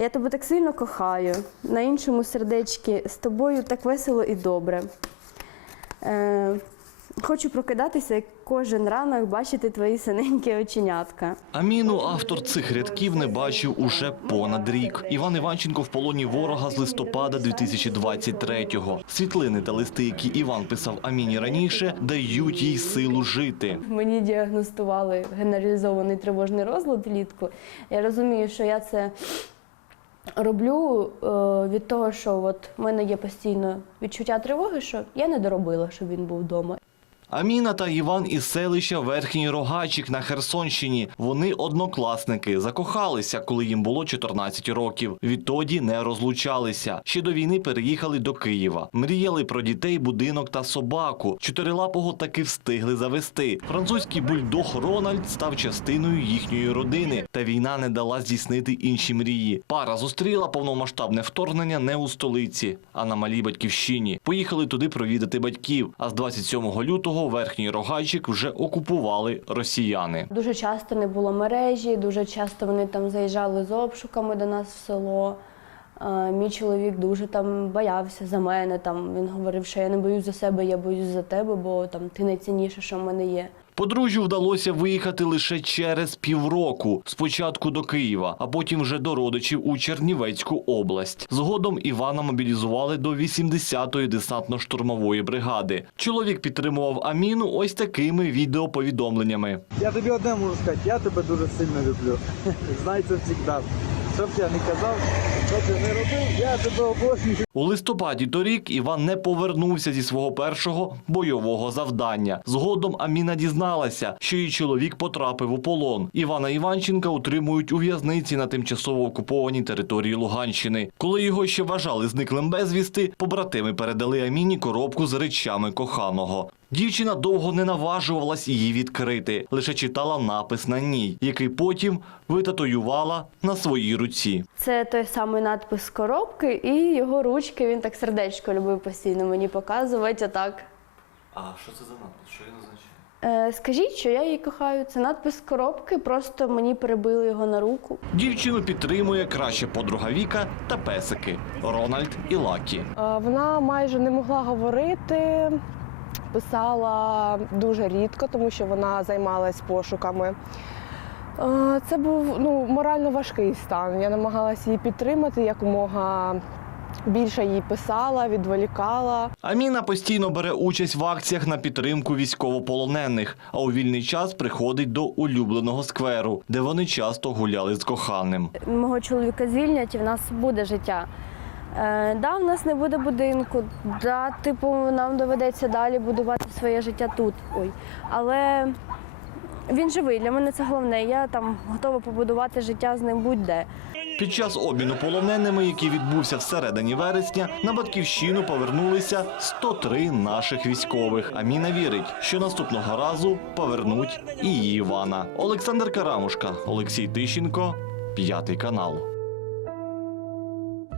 Я тебе так сильно кохаю. На іншому сердечки з тобою так весело і добре. Е, хочу прокидатися і кожен ранок бачити твої синенькі оченятка. Аміну автор цих рядків не бачив уже понад рік. Іван Іванченко в полоні ворога з листопада 2023-го. Світлини та листи, які Іван писав Аміні раніше, дають їй силу жити. Мені діагностували генералізований тривожний розлад влітку. Я розумію, що я це роблю е, від того, що от в мене є постійно відчуття тривоги, що я не доробила, щоб він був вдома. Аміна та Іван із селища Верхній Рогачик на Херсонщині. Вони однокласники, закохалися, коли їм було 14 років. Відтоді не розлучалися. Ще до війни переїхали до Києва. Мріяли про дітей, будинок та собаку. Чотирилапого таки встигли завести. Французький бульдог Рональд став частиною їхньої родини. Та війна не дала здійснити інші мрії. Пара зустріла повномасштабне вторгнення не у столиці, а на малій батьківщині. Поїхали туди провідати батьків. А з 27 лютого верхній рогачик вже окупували росіяни. Дуже часто не було мережі, дуже часто вони там заїжджали з обшуками до нас в село. Мій чоловік дуже там боявся за мене. Там він говорив, що я не боюсь за себе, я боюсь за тебе, бо там ти найцінніше, що в мене є. Подружжю вдалося виїхати лише через півроку. Спочатку до Києва, а потім вже до родичів у Чернівецьку область. Згодом Івана мобілізували до 80-ї десантно-штурмової бригади. Чоловік підтримував Аміну ось такими відеоповідомленнями. Я тобі одне можу сказати, я тебе дуже сильно люблю. Знай це завжди. Що б я не казав, що я не робив, я тебе обожнюю. У листопаді торік Іван не повернувся зі свого першого бойового завдання. Згодом Аміна дізналася, що її чоловік потрапив у полон. Івана Іванченка утримують у в'язниці на тимчасово окупованій території Луганщини. Коли його ще вважали зниклим безвісти, побратими передали Аміні коробку з речами коханого. Дівчина довго не наважувалась її відкрити, лише читала напис на ній, який потім витатуювала на своїй руці. Це той самий надпис коробки і його ручки. Він так сердечко любив постійно мені показувати. Отак. А що це за напис? Що він означає? Е, скажіть, що я її кохаю. Це надпис коробки, просто мені перебили його на руку. Дівчину підтримує краща подруга Віка та песики Рональд і Лакі. Е, Вона майже не могла говорити, писала дуже рідко, тому що вона займалась пошуками. Це був ну, морально важкий стан. Я намагалася її підтримати якомога більше їй писала, відволікала. Аміна постійно бере участь в акціях на підтримку військовополонених, а у вільний час приходить до улюбленого скверу, де вони часто гуляли з коханим. Мого чоловіка звільнять і в нас буде життя. Е, да, в нас не буде будинку, да, типу, нам доведеться далі будувати своє життя тут. Ой. Але він живий, для мене це головне. Я там готова побудувати життя з ним будь-де. Під час обміну полоненими, який відбувся всередині вересня, на батьківщину повернулися 103 наших військових. Аміна вірить, що наступного разу повернуть і її Івана. Олександр Карамушка, Олексій Тищенко, п'ятий канал.